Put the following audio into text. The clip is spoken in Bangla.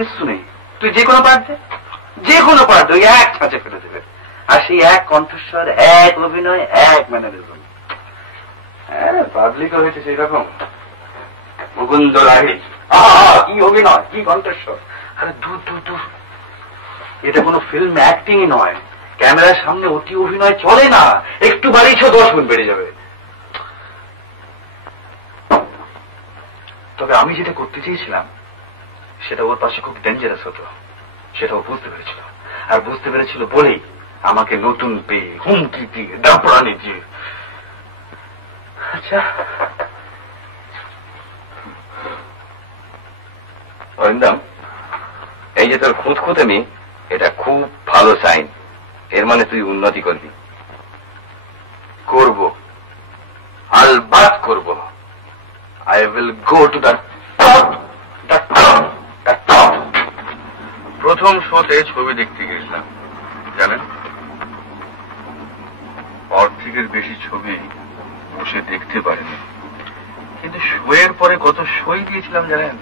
কিছু নেই, তুই যে কোনো পার্ট দে, যে কোনো পার্ট ওই এক ছাঁচে ফেলে দেবে। আর সেই এক কণ্ঠস্বর, এক অভিনয়, এক ম্যানারিজম। হ্যাঁ, পাবলিকও হয়েছে সেই রকম। মুকুন্দ লাহিড়ী, কি অভিনয়, কি কণ্ঠস্বর। আরে দূর দূর দূর, এটা কোনো ফিল্ম অ্যাক্টিংই নয়। ক্যামেরার সামনে অতি অভিনয় চলে না, একটু বাড়িয়েছ 10 গুণ বেড়ে যাবে। তবে আমি যেটা করতে চেয়েছিলাম সেটা ওর পাশে খুব ডেঞ্জারাস হতো, সেটা ও বুঝতে পেরেছিল। আর বুঝতে পেরেছিল বলেই আমাকে নতুন পেয়ে হুমকি দিয়ে দাপড়ানি দিয়ে। আচ্ছা অরিন্দম, এই যে তোর খুঁতখুঁতেমি, এটা খুব ভালো সাইন। এর মানে তুই উন্নতি করবি। করব, আলবাত করব। I will go to the top. প্রথম শোতে ছবি দেখতে গেছিলাম, জানেন, অর্ধেকের বেশি ছবি বসে দেখতে পারিনি, কিন্তু শোয়ের পরে কত সই দিয়েছিলাম জানেন।